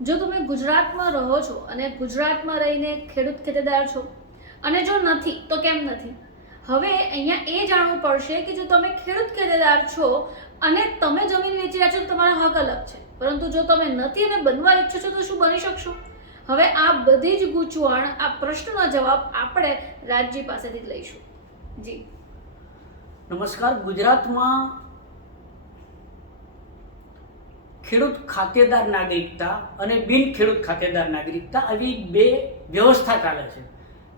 જો તમે ગુજરાતમાં રહો છો અને ગુજરાતમાં રહીને ખેડૂત ખેતેદાર છો, અને જો નથી, તો કેમ નથી? હવે અહીંયા એ જાણવું પડશે કે જો તમે ખેડૂત ખેતેદાર છો અને તમે જમીન વેચી રહ્યા છો, તો તમારા હક અલગ છે. પરંતુ જો તમે નથી અને બનવા ઈચ્છો છો, તો શું બની શકશો? હવે આ બધી જ ગૂંચવણ, આ પ્રશ્નનો જવાબ આપણે રાજજી પાસેથી જ લઈશું. જી. નમસ્કાર. ગુજરાતમાં ખેડૂત ખાતેદાર નાગરિકતા અને બિન ખેડૂત ખાતેદાર નાગરિકતા આવી બે વ્યવસ્થા ચાલે છે.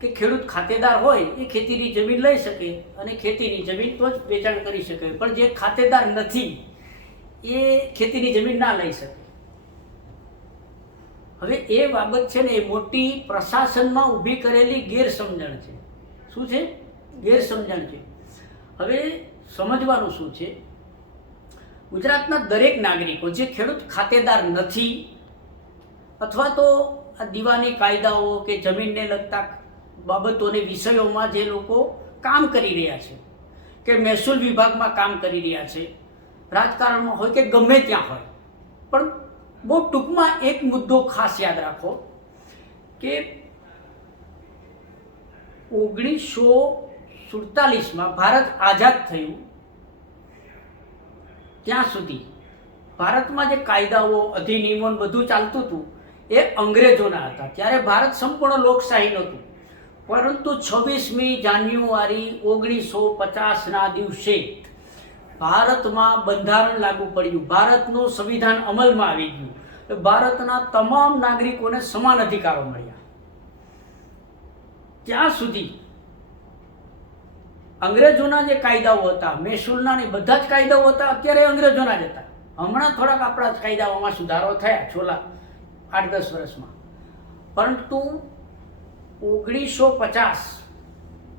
કે ખેડૂત ખાતેદાર હોય એ ખેતીની જમીન લઈ શકે અને ખેતીની જમીન તો જ વેચાણ કરી શકે, પણ જે ખાતેદાર નથી, એ ખેતીની જમીન ના લઈ શકે. હવે એ બાબત છે ને એ મોટી પ્રશાસનમાં ઊભી કરેલી ગેરસમજણ છે. શું છે? ગેરસમજણ છે. હવે સમજવાનું શું છે? ગુજરાતના દરેક નાગરિકો, જે ખેડૂત ખાતેદાર નથી, અથવા તો આ દીવાની કાયદાઓ કે જમીનને લગતા બાબતોને વિષયોમાં જે લોકો કામ કરી રહ્યા છે, કે મહેસૂલ વિભાગમાં કામ કરી રહ્યા છે, રાજકારણમાં હોય કે ગમે ત્યાં હોય, પણ બહુ ટૂંકમાં એક મુદ્દો ખાસ યાદ રાખો, કે ઓગણીસો સુડતાલીસમાં ભારત આઝાદ થયું ત્યાં સુધી ભારતમાં જે કાયદાઓ, અધિનિયમો બધું ચાલતું હતું, એ અંગ્રેજોના હતા. ત્યારે ભારત સંપૂર્ણ લોકશાહી નહોતું. પરંતુ છવ્વીસમી જાન્યુઆરી ઓગણીસો પચાસના દિવસે ભારતમાં બંધારણ લાગુ પડ્યું. ભારતનું સંવિધાન અમલમાં આવી ગયું. ભારતના તમામ નાગરિકોને સમાન અધિકારો મળ્યા. ત્યાં સુધી અંગ્રેજોના જે કાયદાઓ હતા, મહેસૂલના ને બધા જ કાયદાઓ હતા, અત્યારે અંગ્રેજોના જ હતા. હમણાં થોડાક આપણા કાયદાઓમાં સુધારો થયા છોલા આઠ દસ વર્ષમાં. પરંતુ ઓગણીસો પચાસ,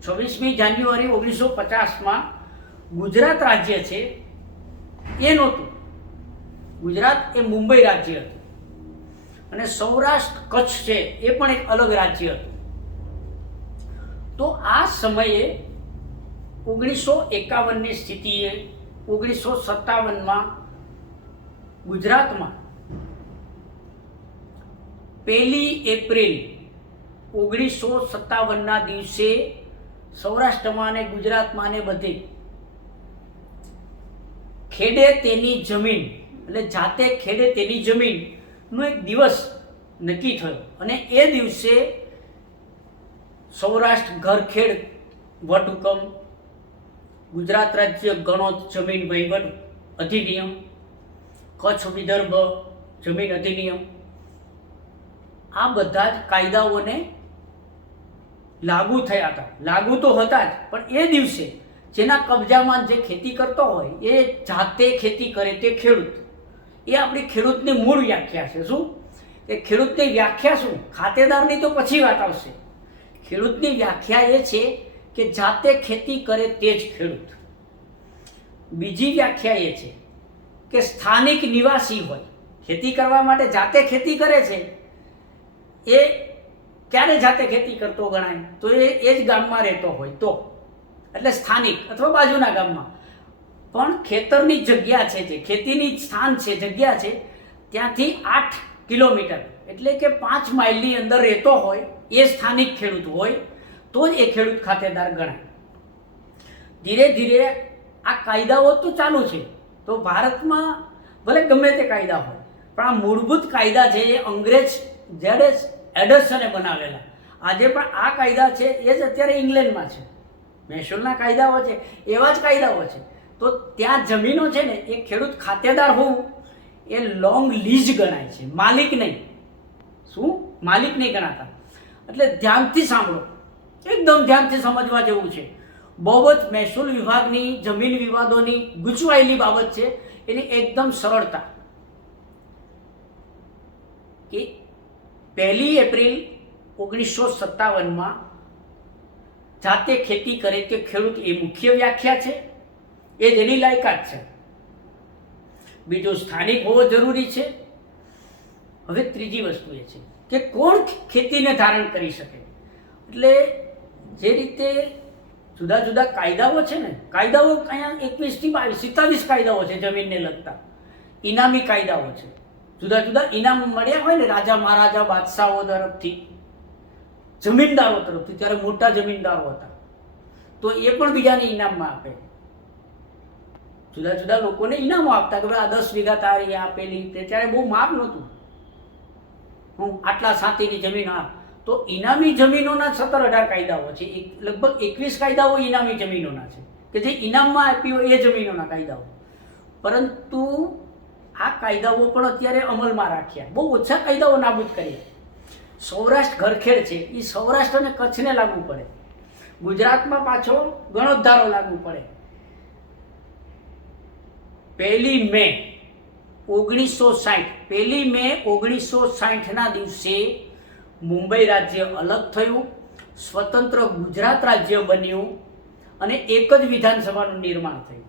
છવ્વીસમી જાન્યુઆરી ઓગણીસો પચાસમાં ગુજરાત રાજ્ય છે એ નહોતું. ગુજરાત એ મુંબઈ રાજ્ય હતું. અને સૌરાષ્ટ્ર કચ્છ છે એ પણ એક અલગ રાજ્ય હતું. તો આ સમયે ઓગણીસો એકાવનની સ્થિતિએ ઓગણીસો સત્તાવનમાં ગુજરાતમાં પહેલી એપ્રિલ ઓગણીસો સત્તાવનના દિવસે સૌરાષ્ટ્રમાં અને ગુજરાતમાં ને બધે ખેડે તેની જમીન, એટલે જાતે ખેડે તેની જમીનનો એક દિવસ નક્કી થયો. અને એ દિવસે સૌરાષ્ટ્ર ઘરખેડ વટહુકમ ગુજરાત રાજ્ય ગણોત જમીન વહીવટ અધિનિયમ, કચ્છ વિદર્ભ જમીન અધિનિયમ. આ બધા જ કાયદાઓને લાગુ થયા હતા. લાગુ તો હતા જ, પણ એ દિવસે જેના કબજામાં જે ખેતી કરતો હોય, એ જાતે ખેતી કરે તે ખેડૂત. એ આપણી ખેડૂતની મૂળ વ્યાખ્યા છે. શું? કે ખેડૂતની વ્યાખ્યા શું? ખાતેદારની તો પછી વાત આવશે. ખેડૂતની વ્યાખ્યા એ છે કે જાતે ખેતી કરે તે જ ખેડૂત. બીજી વ્યાખ્યા એ છે કે સ્થાનિક નિવાસી હોય, ખેતી કરવા માટે જાતે ખેતી કરે છે, એ ક્યારે જાતે ખેતી કરતો ગણાય? તો એ એ જ ગામમાં રહેતો હોય તો. એટલે સ્થાનિક અથવા બાજુના ગામમાં. પણ ખેતરની જગ્યા છે જે, ખેતીની સ્થાન છે, જગ્યા છે, ત્યાંથી આઠ કિલોમીટર, એટલે કે પાંચ માઇલની અંદર રહેતો હોય, એ સ્થાનિક ખેડૂત હોય તો જ એ ખેડૂત ખાતેદાર ગણાય. ધીરે ધીરે આ કાયદાઓ તો ચાલુ છે. તો ભારતમાં ભલે ગમે તે કાયદા હોય, પણ આ મૂળભૂત કાયદા છે એ અંગ્રેજ જ્યારે એડર્સને બનાવેલા. આજે પણ આ કાયદા છે એ જ અત્યારે ઇંગ્લેન્ડમાં છે. મહેસૂલના કાયદાઓ છે, એવા જ કાયદાઓ છે. તો ત્યાં જમીનો છે ને, એ ખેડૂત ખાતેદાર હોવું, એ લોંગ લીઝ ગણાય છે. માલિક નહીં. શું? માલિક નહીં ગણાતા. એટલે ધ્યાનથી સાંભળો. એકદમ ધ્યાનથી સમજવા જેવું છે. બહુ મહેસૂલ વિભાગની, જમીન વિવાદોની ગૂંચવાયેલી બાબત છે. એની એકદમ સરળતા. કે પહેલી એપ્રિલ ઓગણીસો સત્તાવનમાં જાતે ખેતી કરે તે ખેડૂત એ મુખ્ય વ્યાખ્યા છે. એ જ એની લાયકાત છે. બીજો સ્થાનિક હોવો જરૂરી છે. હવે ત્રીજી વસ્તુ એ છે કે કોણ ખેતીને ધારણ કરી શકે? એટલે જે રીતે જુદા જુદા કાયદાઓ છે ને, કાયદાઓ અહીંયા એકવીસથી બાવીસ, સિત્તાવીસ કાયદાઓ છે જમીનને લગતા. ઇનામી કાયદાઓ છે. જુદા જુદા ઇનામ મળ્યા હોય ને, રાજા મહારાજા, બાદશાહો તરફથી, જમીનદારો તરફથી, ત્યારે મોટા જમીનદારો હતા. તો એ પણ બીજાને ઇનામમાં આપે. જુદા જુદા લોકોને ઇનામો આપતા કે ભાઈ આ દસ વીઘા તારી આપેલી તે ત્યારે બહુ માપ નહોતું. હું આટલા સાતીની જમીન આ તો ઇનામી જમીનોના સત્તર અઢાર કાયદાઓ છે. લગભગ એકવીસ કાયદાઓ ઇનામી જમીનોના છે. કે જે ઇનામમાં આપી હોય એ જમીનોના કાયદાઓ. પરંતુ આ કાયદાઓ પણ અત્યારે અમલમાં રાખ્યા. બહુ ઓછા કાયદાઓ નાબૂદ કર્યા. સૌરાષ્ટ્ર ઘરખેડ છે. એ સૌરાષ્ટ્ર અને કચ્છને લાગુ પડે. ગુજરાતમાં પાછો ગણોદ્ધારો લાગુ પડે. પહેલી મે ઓગણીસો સાઠ, પહેલી મે ઓગણીસો સાઠના દિવસે મુંબઈ રાજ્ય અલગ થયું, સ્વતંત્ર ગુજરાત રાજ્ય બન્યું અને એક જ વિધાનસભાનું નિર્માણ થયું.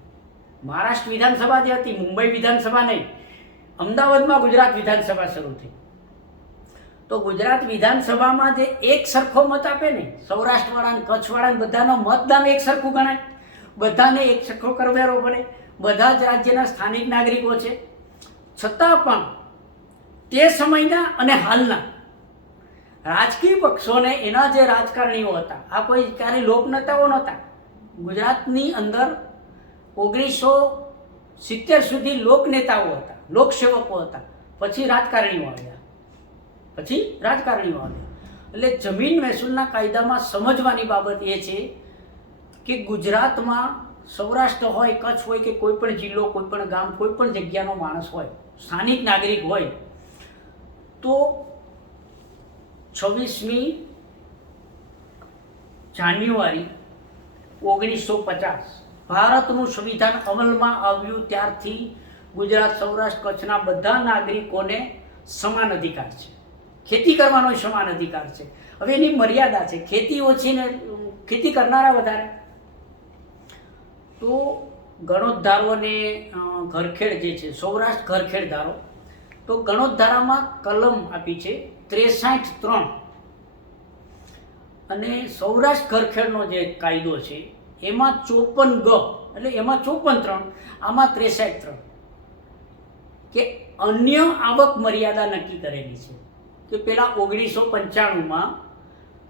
મહારાષ્ટ્ર વિધાનસભા જે હતી, મુંબઈ વિધાનસભા નહીં, અમદાવાદમાં ગુજરાત વિધાનસભા શરૂ થઈ. તો ગુજરાત વિધાનસભામાં જે એક સરખો મત આપે ને, સૌરાષ્ટ્રવાળાને, કચ્છવાળાને, બધાનો મતદાન એક સરખું ગણાય. બધાને એક સરખો કરવેરો પડે બધા જ રાજ્યના સ્થાનિક નાગરિકો છે. છતાં પણ તે સમયના અને હાલના રાજકીય પક્ષોને એના જે રાજકારણીઓ હતા, આ કોઈ ક્યારે લોકનેતાઓ નહોતા. ગુજરાતની અંદર ઓગણીસો સિત્તેર સુધી લોકનેતાઓ હતા, લોકસેવકો હતા, પછી રાજકારણીઓ આવ્યા. પછી રાજકારણીઓ આવ્યા. એટલે જમીન મહેસૂલના કાયદામાં સમજવાની બાબત એ છે કે ગુજરાતમાં સૌરાષ્ટ્ર હોય, કચ્છ હોય કે કોઈ પણ જિલ્લો, કોઈ પણ ગામ, કોઈ પણ જગ્યાનો માણસ હોય, સ્થાનિક નાગરિક હોય, તો છવ્વીસમી જાન્યુઆરી ઓગણીસો પચાસ. ભારતનું સંવિધાન અમલમાં આવ્યું ત્યારથી ગુજરાત સૌરાષ્ટ્ર કચ્છના બધા નાગરિકોને સમાન અધિકાર છે. ખેતી કરવાનો સમાન અધિકાર છે. હવે એની મર્યાદા છે. ખેતી ઓછી ને, ખેતી કરનારા વધારે. તો ગણોદ્ધારોને ઘરખેડ જે છે, સૌરાષ્ટ્ર ઘરખેડ ધારો તો ગણોદ્ધારામાં કલમ આપી છે. ત્રેસાઠ ત્રણ. અને સૌરાષ્ટ્ર ઘરખેડનો જે કાયદો છે, એમાં ચોપન ગ, એટલે એમાં ચોપન ત્રણ, આમાં ત્રેસાઠ ત્રણ. કે અન્ય આવક મર્યાદા નક્કી કરેલી છે. કે પેલા ઓગણીસો પંચાણુંમાં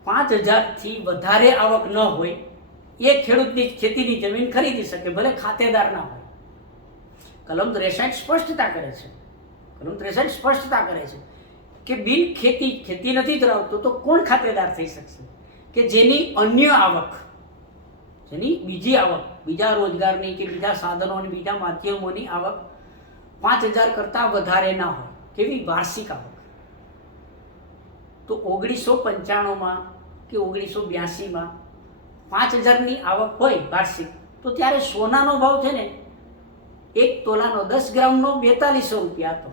પાંચ હજારથી વધારે આવક ન હોય, એ ખેડૂતની ખેતીની જમીન ખરીદી શકે, ભલે ખાતેદાર ના હોય. કલમ ત્રેસઠ સ્પષ્ટતા કરે છે. કલમ ત્રેસઠ સ્પષ્ટતા કરે છે. કે બિન ખેતી ખેતી નથી ધરાવતો, તો કોણ ખાતેદાર થઈ શકશે? કે જેની અન્ય આવક, જેની બીજી આવક, બીજા રોજગારની કે બીજા સાધનોની બીજા માધ્યમોની આવક પાંચ હજાર કરતાં વધારે ના હોય, કેવી વાર્ષિક આવક? તો ઓગણીસો પંચાણુંમાં કે ઓગણીસો બ્યાસીમાં પાંચ હજારની આવક હોય વાર્ષિક, તો ત્યારે સોનાનો ભાવ છે ને, એક તોલાનો દસ ગ્રામનો બેતાલીસો રૂપિયા હતો.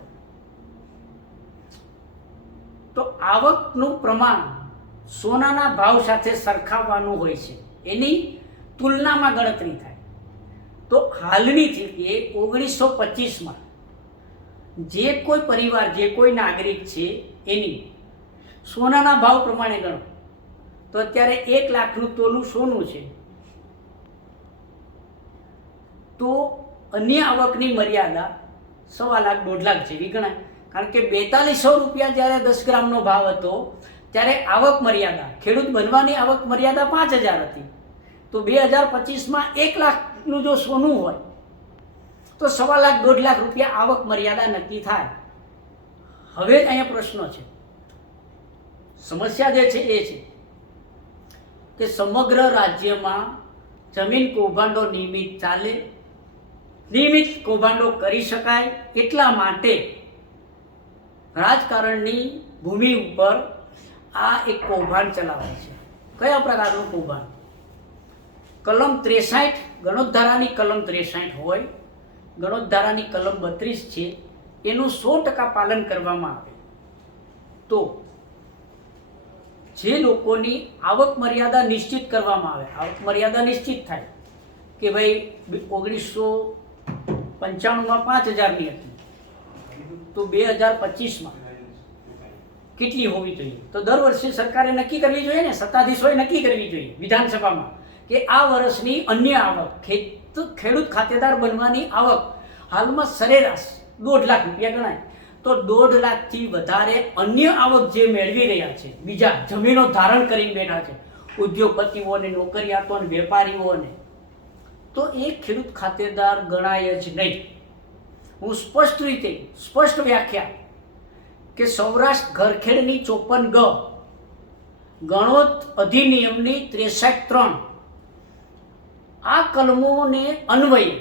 તો આવકનું પ્રમાણ સોનાના ભાવ સાથે સરખાવવાનું હોય છે. એની તુલનામાં ગણતરી થાય. તો હાલની સ્થિતિએ ઓગણીસો પચીસમાં જે કોઈ પરિવાર, જે કોઈ નાગરિક છે એની સોનાના ભાવ પ્રમાણે ગણો. તો અત્યારે એક લાખનું તોલું સોનું છે. તો અન્ય આવકની મર્યાદા સવા લાખ, દોઢ લાખ જેવી ગણાય. કારણ કે બેતાલીસો રૂપિયા જ્યારે દસ ગ્રામનો ભાવ હતો, ત્યારે આવક મર્યાદા, ખેડૂત બનવાની આવક મર્યાદા પાંચ હજાર હતી. તો બે હજાર પચીસમાં એક લાખનું જો સોનું હોય, તો સવા લાખ, દોઢ લાખ રૂપિયા આવક મર્યાદા નક્કી થાય. હવે અહીંયા પ્રશ્ન છે. સમસ્યા જે છે એ છે કે સમગ્ર રાજ્યમાં જમીન કૌભાંડો નિયમિત ચાલે. નિયમિત કૌભાંડો કરી શકાય એટલા માટે રાજકારણની ભૂમિ ઉપર આ એક કૌભાંડ ચલાવાય છે. કયા પ્રકારનું કૌભાંડ? કલમ ત્રેસાઠ, ગણોદ્ધારાની કલમ ત્રેસાઠ હોય, ગણોદ્ધારાની કલમ બત્રીસ છે, એનું સો ટકા પાલન કરવામાં આવે. તો જે લોકોની આવક મર્યાદા નિશ્ચિત કરવામાં આવે, આવક મર્યાદા નિશ્ચિત થાય કે ભાઈ ઓગણીસો પંચાણુંમાં પાંચ હજારની હતી. તો બે હજાર પચીસમાં કેટલી હોવી જોઈએ? તો દર વર્ષે સરકારે નક્કી કરવી જોઈએ ને? સત્તાધીશોએ નક્કી કરવી જોઈએ વિધાનસભામાં કે આ વર્ષની અન્ય આવક, ખેત, ખેડૂત ખાતેદાર બનવાની આવક હાલમાં સરેરાશ દોઢ લાખ રૂપિયા ગણાય. તો દોઢ લાખથી વધારે અન્ય આવક જે મેળવી રહ્યા છે, બીજા જમીનો ધારણ કરીને બેઠા છે, ઉદ્યોગપતિઓને નોકરિયાતો વેપારીઓને, તો એ ખેડૂત ખાતેદાર ગણાય જ નહીં. હું સ્પષ્ટ રીતે, સ્પષ્ટ વ્યાખ્યા કે સૌરાષ્ટ્ર ઘરખેડની ચોપન ગ, ગણોત અધિનિયમની ત્રેસઠ ત્રણ. આ કલમોને અન્વયે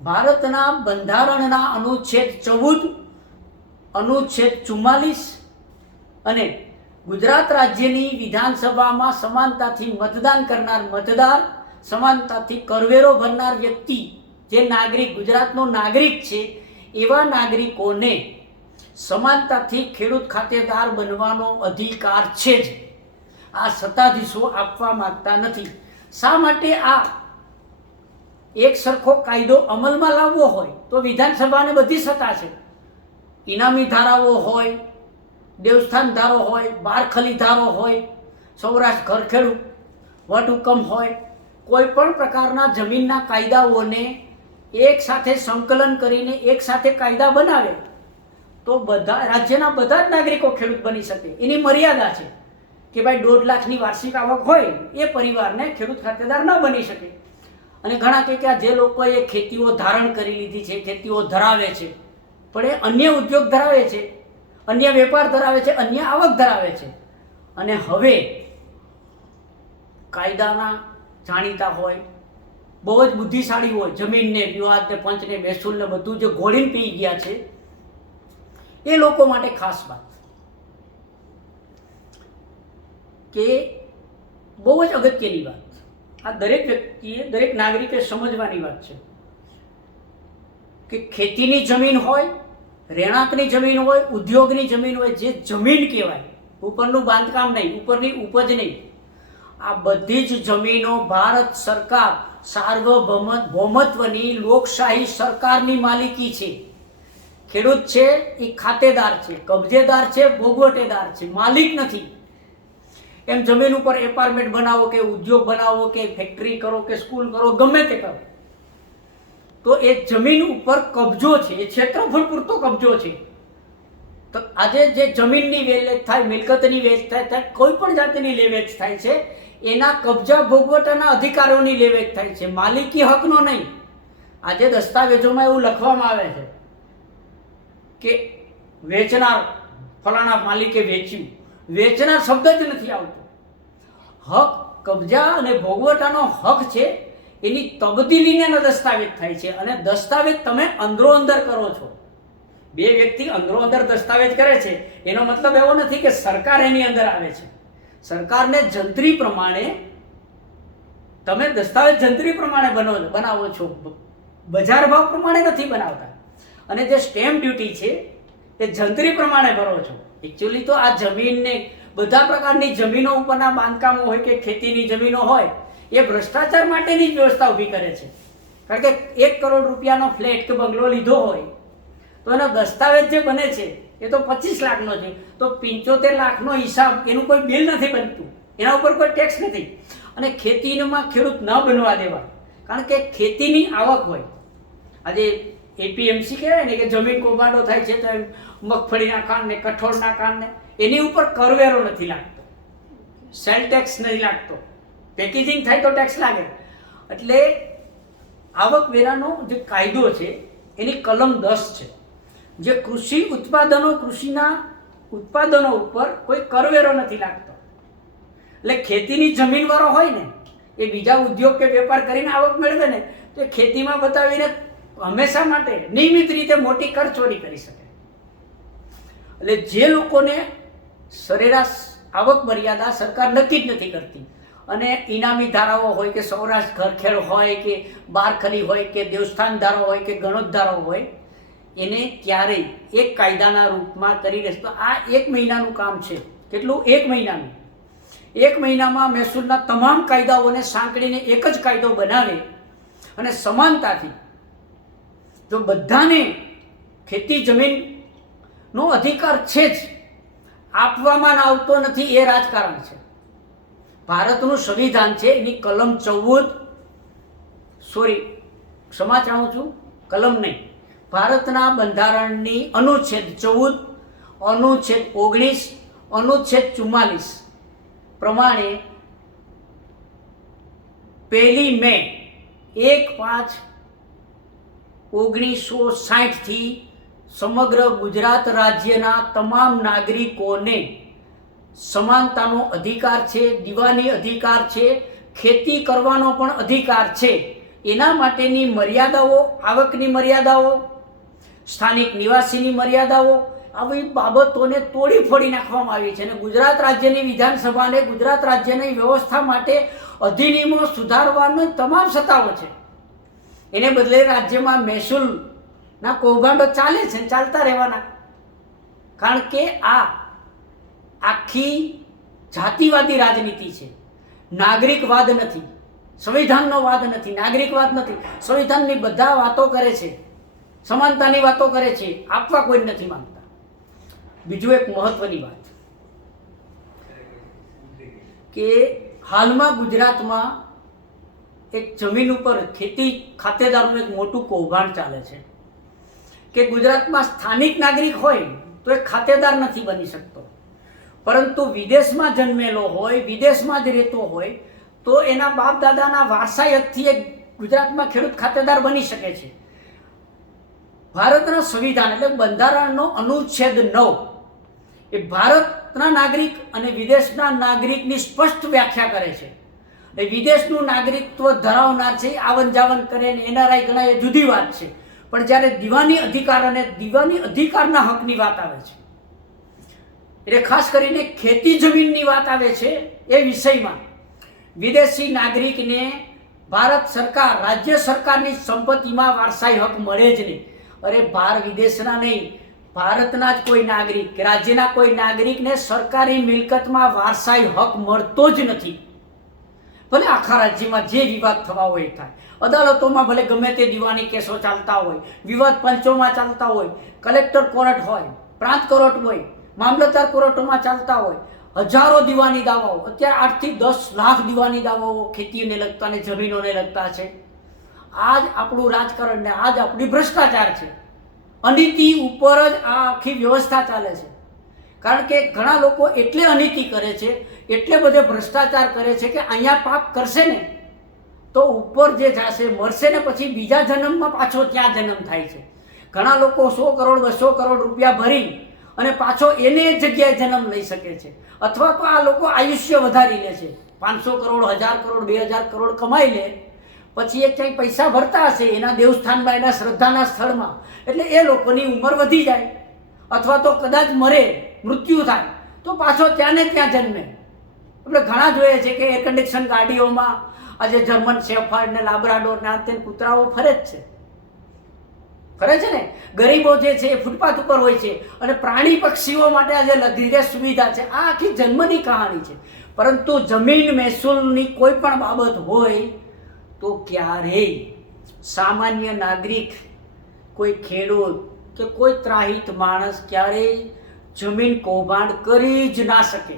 ભારતના બંધારણના અનુચ્છેદ ચૌદ, અનુચ્છેદ ચુમ્માલીસ અને ગુજરાત રાજ્યની વિધાનસભામાં સમાનતાથી મતદાન કરનાર મતદાર, સમાનતાથી કરવેરો ભરનાર વ્યક્તિ જે નાગરિક ગુજરાતનો નાગરિક છે, એવા નાગરિકોને સમાનતાથી ખેડૂત ખાતેદાર બનવાનો અધિકાર છે જ. આ સત્તાધીશો આપવા માંગતા નથી. શા માટે આ એક સરખો કાયદો અમલમાં લાવવો હોય? તો વિધાનસભાને બધી સત્તા છે. ઇનામી ધારાઓ હોય, દેવસ્થાન ધારો હોય, બારખલી ધારો હોય, સૌરાષ્ટ્ર ઘરખેડું, વટહુકમ હોય, કોઈ પણ પ્રકારના જમીનના કાયદાઓને એક સાથે સંકલન કરીને એક સાથે કાયદા બનાવે, તો બધા, રાજ્યના બધા જ નાગરિકો ખેડૂત બની શકે. એની મર્યાદા છે કે ભાઈ દોઢ લાખની વાર્ષિક આવક હોય, એ પરિવારને ખેડૂત ખાતેદાર ન બની શકે. અને ઘણા કે જે લોકોએ ખેતીઓ ધારણ કરી લીધી છે, ખેતીઓ ધરાવે છે, પણ એ અન્ય ઉદ્યોગ ધરાવે છે, અન્ય વેપાર ધરાવે છે, અન્ય આવક ધરાવે છે. અને હવે કાયદાના જાણીતા હોય બહુ જ બુદ્ધિશાળી હોય, જમીનને, વિવાદને, પંચને, મહેસૂલને, બધું જે ઘોળીને પી ગયા છે, એ લોકો માટે ખાસ વાત. કે બહુ જ અગત્યની વાત. આ દરેક વ્યક્તિએ, દરેક નાગરિકે સમજવાની વાત છે. કે ખેતીની જમીન હોય, રહેણાંકની જમીન હોય, ઉદ્યોગની જમીન હોય, જે જમીન કહેવાય, ઉપરનું બાંધકામ નહીં, ઉપરની ઉપજ નહીં. આ બધી જ જમીનો ભારત સરકાર સાર્વભૌમ, ભૌમત્વની લોકશાહી સરકારની માલિકી છે. ખેડૂત છે, એ ખાતેદાર છે, કબજેદાર છે, ભોગવટેદાર છે, માલિક નથી. એમ જમીન ઉપર એપાર્ટમેન્ટ બનાવો કે ઉદ્યોગ બનાવો કે ફેક્ટરી કરો કે સ્કૂલ કરો, ગમે તે કરો. તો એ જમીન ઉપર કબજો છે, એ ક્ષેત્રફળ પૂરતો કબજો છે. તો આજે જે જમીનની વેચ થાય, મિલકતની વેચ થાય કોઈ પણ જાતિની લેવેચ થાય છે એના કબજા ભોગવટાના અધિકારોની લેવેચ થાય છે. માલિકી હકનો નહીં. આજે દસ્તાવેજોમાં એવું લખવામાં આવે છે કે વેચનાર ફલાણા માલિકે વેચ્યું. વેચનાર શબ્દ જ નથી આવતો. હક, કબજા અને ભોગવટાનો હક છે, એની તબદીલીને દસ્તાવેજ થાય છે. અને દસ્તાવેજ તમે અંદરો અંદર કરો છો. બે વ્યક્તિ અંદરો અંદર દસ્તાવેજ કરે છે. એનો મતલબ એવો નથી કે સરકાર એની અંદર આવે છે. સરકારને જંત્રી પ્રમાણે તમે દસ્તાવેજ જંત્રી પ્રમાણે બનો બનાવો છો. બજાર ભાવ પ્રમાણે નથી બનાવતા. અને જે સ્ટેમ્પ ડ્યુટી છે, એ જંત્રી પ્રમાણે ભરો છો. એકચ્યુઅલી તો આ જમીનને બધા પ્રકારની જમીનો ઉપરના બાંધકામો હોય કે ખેતીની જમીનો હોય, એ ભ્રષ્ટાચાર માટેની જ વ્યવસ્થા ઊભી કરે છે. કારણ કે એક કરોડ રૂપિયાનો ફ્લેટ કે બંગલો લીધો હોય, તો એનો દસ્તાવેજ જે બને છે એ તો પચીસ લાખનો છે. તો પંચોતેર લાખનો હિસાબ એનું કોઈ બિલ નથી બનતું. એના ઉપર કોઈ ટેક્સ નથી. અને ખેતીમાં ખેડૂત ન બનવા દેવા. કારણ કે ખેતીની આવક હોય. આજે એપીએમસી કહેવાય ને કે જમીન કૌભાંડો થાય છે તો એમ મગફળીના કાંડને કઠોળના કાંડને એની ઉપર કરવેરો નથી લાગતો. સેલ ટેક્સ નથી લાગતો. પેકેજિંગ થાય તો ટેક્સ લાગે. એટલે આવકવેરાનો જે કાયદો છે, એની કલમ દસ છે. જે કૃષિ ઉત્પાદનો, કૃષિના ઉત્પાદનો ઉપર કોઈ કરવેરો નથી લાગતો. એટલે ખેતીની જમીનવાળો હોય ને, એ બીજા ઉદ્યોગ કે વેપાર કરીને આવક મેળવે ને, તો એ ખેતીમાં બતાવીને હંમેશા માટે નિયમિત રીતે મોટી કરચોરી કરી શકે. એટલે જે લોકોને સરેરાશ આવક મર્યાદા સરકાર નક્કી જ નથી કરતી. અને ઇનામી ધારાઓ હોય કે સૌરાષ્ટ્ર ઘરખેડ હોય કે બારખલી હોય કે દેવસ્થાન ધારો હોય કે ગણોત ધારો હોય એને ક્યારેય એક કાયદાના રૂપમાં કરી રહેશે. તો આ એક મહિનાનું કામ છે. કેટલું? એક મહિનાનું. એક મહિનામાં મહેસૂલના તમામ કાયદાઓને સાંકળીને એક જ કાયદો બનાવે અને સમાનતાથી જો બધાને ખેતી જમીનનો અધિકાર છે જ, આપવામાં આવતો નથી એ રાજકારણ છે. ભારતનું સંવિધાન છે, એની કલમ ચૌદ. સોરી, ક્ષમા ચાહું છું, કલમ નહીં. ભારતના બંધારણની અનુચ્છેદ ચૌદ, અનુચ્છેદ ઓગણીસ, અનુચ્છેદ ચુમ્માલીસ પ્રમાણે પહેલી મે એક પાંચ ઓગણીસો સાઠથી સમગ્ર ગુજરાત રાજ્યના તમામ નાગરિકોને સમાનતાનો અધિકાર છે, દીવાની અધિકાર છે, ખેતી કરવાનો પણ અધિકાર છે. એના માટેની મર્યાદાઓ, આવકની મર્યાદાઓ સ્થાનિક નિવાસીની મર્યાદાઓ, આવી બાબતોને તોડી ફોડી નાખવામાં આવી છે. અને ગુજરાત રાજ્યની વિધાનસભાને ગુજરાત રાજ્યની વ્યવસ્થા માટે અધિનિયમો સુધારવાની તમામ સત્તાઓ છે. એને બદલે રાજ્યમાં મહેસૂલના કૌભાંડો ચાલે છે, ચાલતા રહેવાના. કારણ કે આ આખી જાતિવાદી રાજનીતિ છે. નાગરિકવાદ નથી, સંવિધાનનો વાદ નથી, નાગરિકવાદ નથી. સંવિધાનની બધા વાતો કરે છે. સમાનતાની વાતો કરે છે, આપવા કોઈ નથી માંગતા. બીજું એક મહત્વની વાત કે હાલમાં ગુજરાતમાં એક જમીન ઉપર ખેતી ખાતેદારનું એક મોટું કૌભાંડ ચાલે છે. કે ગુજરાતમાં સ્થાનિક નાગરિક હોય તો એ ખાતેદાર નથી બની શકતો. પરંતુ વિદેશમાં જન્મેલો હોય, વિદેશમાં જ રહેતો હોય, તો એના બાપ દાદાના વારસાયતથી એ ગુજરાતમાં ખેડૂત ખાતેદાર બની શકે છે. ભારતના સંવિધાન એટલે બંધારણનો અનુચ્છેદ નવ. એ ભારતના નાગરિક અને વિદેશના નાગરિકની સ્પષ્ટ વ્યાખ્યા કરે છે. એ વિદેશનું નાગરિકત્વ ધરાવનાર છે આવન જાવન કરે ને એનઆરઆઈ ગણાય એ જુદી વાત છે. પણ જ્યારે દીવાની અધિકાર અને દીવાની અધિકારના હકની વાત આવે છે, એટલે ખાસ કરીને ખેતી જમીનની વાત આવે છે, એ વિષયમાં વિદેશી નાગરિકને ભારત સરકાર, રાજ્ય સરકારની સંપત્તિમાં વારસાઈ હક મળે જ નહીં. અરે બહાર વિદેશના નહીં, ભારતના જ કોઈ નાગરિક કે રાજ્યના કોઈ નાગરિકને સરકારી મિલકતમાં વારસાઈ હક મળતો જ નથી. ભલે આખા રાજ્યમાં જે વિવાદ થવા હોય થાય. અદાલતોમાં ભલે ગમે તે દીવાની કેસો ચાલતા હોય, વિવાદ પંચોમાં ચાલતા હોય, કલેક્ટર કોર્ટ હોય, પ્રાંત કોર્ટ હોય, મામલતદાર કોર્ટોમાં ચાલતા હોય, હજારો દીવાની દાવાઓ, અત્યારે આઠથી દસ લાખ દીવાની દાવાઓ ખેતીને લગતા અને જમીનોને લગતા છે. આ જ આપણું રાજકારણ ને આ જ આપણી ભ્રષ્ટાચાર છે. અનીતિ ઉપર જ આ આખી વ્યવસ્થા ચાલે છે. કારણ કે ઘણા લોકો એટલે અનીતિ કરે છે, એટલે બધે ભ્રષ્ટાચાર કરે છે કે અહીંયા પાપ કરશે ને, તો ઉપર જે જશે, મરશે ને પછી બીજા જન્મમાં પાછો ત્યાં જન્મ થાય છે. ઘણા લોકો સો કરોડ, બસો કરોડ રૂપિયા ભરી અને પાછો એને જગ્યાએ જન્મ લઈ શકે છે. અથવા તો આ લોકો આયુષ્ય વધારી લે છે. પાંચસો કરોડ, હજાર કરોડ, બે હજાર કરોડ કમાઈ લે પછી એક ક્યાંય પૈસા ભરતા હશે, એના દેવસ્થાનમાં, એના શ્રદ્ધાના સ્થળમાં. એટલે એ લોકોની ઉંમર વધી જાય. અથવા તો કદાચ મરે, મૃત્યુ થાય, તો પાછો ત્યાં ને ત્યાં જન્મે. આપણે ઘણા જોઈએ છે કે એર કન્ડિશન ગાડીઓમાં, આજે જર્મન શેફર્ડ ને લાબ્રાડોર ને તે કૂતરાઓ ફરે જ છે. ફરે છે ને? ગરીબો જે છે એ ફૂટપાથ ઉપર હોય છે અને પ્રાણી પક્ષીઓ માટે આજે લગીરે સુવિધા છે. આ આખી જન્મની કહાણી છે. પરંતુ જમીન મહેસૂલની કોઈ પણ બાબત હોય તો ક્યારેય સામાન્ય નાગરિક, કોઈ ખેડૂત કે કોઈ ત્રાહિત માણસ ક્યારેય જમીન કૌભાંડ કરી જ ના શકે.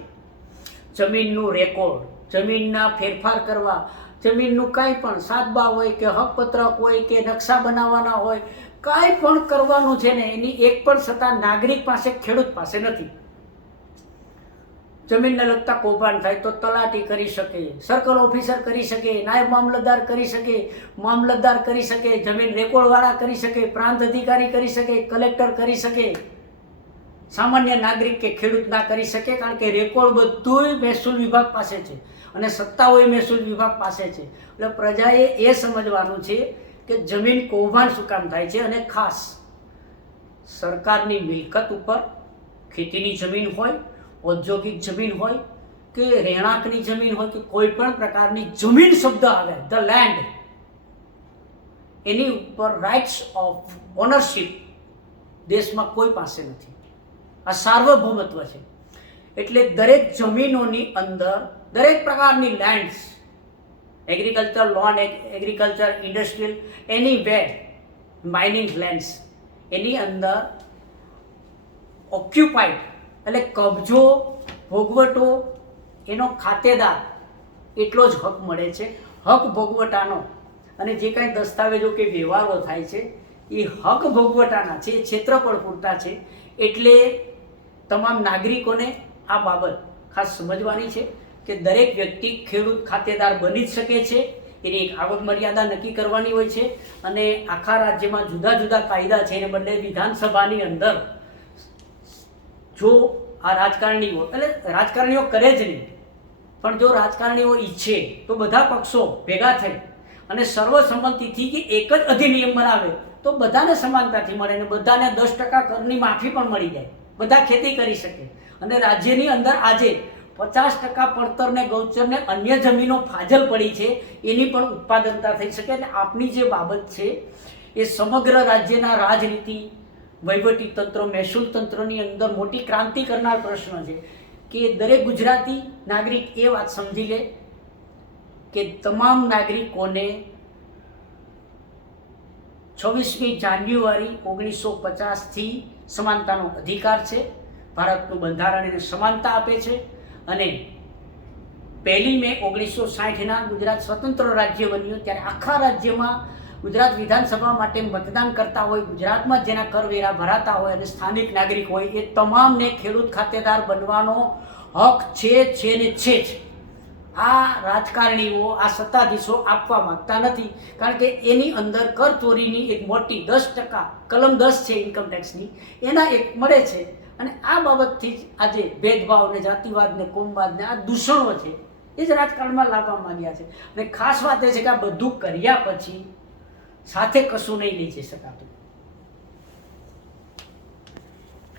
જમીનનું રેકોર્ડ, જમીનના ફેરફાર કરવા, જમીનનું કાંઈ પણ સાતબા હોય કે હકપત્રક હોય કે નકશા બનાવવાના હોય, કાંઈ પણ કરવાનું છે ને એની એક પણ સત્તા નાગરિક પાસે, ખેડૂત પાસે નથી. જમીનને લગતા કૌભાંડ થાય તો તલાટી કરી શકે, સર્કલ ઓફિસર કરી શકે, નાયબ મામલતદાર કરી શકે, મામલતદાર કરી શકે, જમીન રેકોર્ડવાળા કરી શકે, પ્રાંત અધિકારી કરી શકે, કલેક્ટર કરી શકે. સામાન્ય નાગરિક કે ખેડૂત ના કરી શકે કારણ કે રેકોર્ડ બધુંય મહેસૂલ વિભાગ પાસે છે અને સત્તાઓએ મહેસૂલ વિભાગ પાસે છે. એટલે પ્રજાએ એ સમજવાનું છે કે જમીન કૌભાંડ શું કામ થાય છે અને ખાસ સરકારની મિલકત ઉપર ખેતીની જમીન હોય ઔદ્યોગિક જમીન હોય કે રહેણાંકની જમીન હોય કે કોઈ પણ પ્રકારની જમીન શબ્દ આવે, ધ લેન્ડ, એની ઉપર રાઇટ્સ ઓફ ઓનરશીપ દેશમાં કોઈ પાસે નથી. આ સાર્વભૌમત્વ છે. એટલે દરેક જમીનોની અંદર દરેક પ્રકારની lands agriculture loan agriculture industrial anyway mining lands એની અંદર ઓક્યુપાઈડ એટલે કબજો, ભોગવટો, એનો ખાતેદાર, એટલો જ હક મળે છે. હક ભોગવટાનો. અને જે કાંઈ દસ્તાવેજો કે વ્યવહારો થાય છે, એ હક ભોગવટાના છે, એ ક્ષેત્રફળ પૂરતા છે. એટલે તમામ નાગરિકોને આ બાબત ખાસ સમજવાની છે કે દરેક વ્યક્તિ ખેડૂત ખાતેદાર બની જ શકે છે. એની એક આવક મર્યાદા નક્કી કરવાની હોય છે. અને આખા રાજ્યમાં જુદા જુદા કાયદા છે. એને બદલે વિધાનસભાની અંદર જો આ રાજકારણીઓ, એટલે રાજકારણીઓ કરે જ નહીં. પણ જો રાજકારણીઓ ઈચ્છે, તો બધા પક્ષો ભેગા થઈ અને સર્વસંમતિથી કે એક જ અધિનિયમ બનાવે, તો બધાને સમાનતાથી મળે અને બધાને દસ ટકા કરની માફી પણ મળી જાય. બધા ખેતી કરી શકે. અને રાજ્યની અંદર આજે પચાસ ટકા પડતરને ગૌચરને અન્ય જમીનો ફાજલ પડી છે, એની પણ ઉત્પાદનતા થઈ શકે. અને આપની જે બાબત છે, એ સમગ્ર રાજ્યના રાજનીતિ વહીવટી તંત્ર, મહેસૂલ તંત્રની અંદર મોટી ક્રાંતિ કરનાર પ્રશ્ન છે કે દરેક ગુજરાતી નાગરિક એ વાત સમજી લે કે તમામ નાગરિકોને છવ્વીસમી જાન્યુઆરી ઓગણીસો પચાસથી સમાનતાનો અધિકાર છે, ભારતનું બંધારણ એને સમાનતા આપે છે અને પહેલી મે ઓગણીસો સાઠના ગુજરાત સ્વતંત્ર રાજ્ય બન્યું, ત્યારે આખા રાજ્યમાં ગુજરાત વિધાનસભા માટે મતદાન કરતા હોય, ગુજરાતમાં જેના કરવેરા ભરાતા હોય અને સ્થાનિક નાગરિક હોય, એ તમામને ખેડૂત ખાતેદાર બનવાનો હક છે છે ને છે જ. આ રાજકારણીઓ, આ સત્તાધીશો આપવા માંગતા નથી. કારણ કે એની અંદર કર ચોરીની એક મોટી દસ ટકા, કલમ દસ છે ઇન્કમ ટેક્સની એના એક મળે છે. અને આ બાબતથી જ આજે ભેદભાવ ને જાતિવાદ ને કોમવાદ ને આ દૂષણો છે, એ જ રાજકારણમાં લાવવા માંગ્યા છે. અને ખાસ વાત એ છે કે આ બધું કર્યા પછી સાથે કશું નહીં લઈ જઈ શકાતું.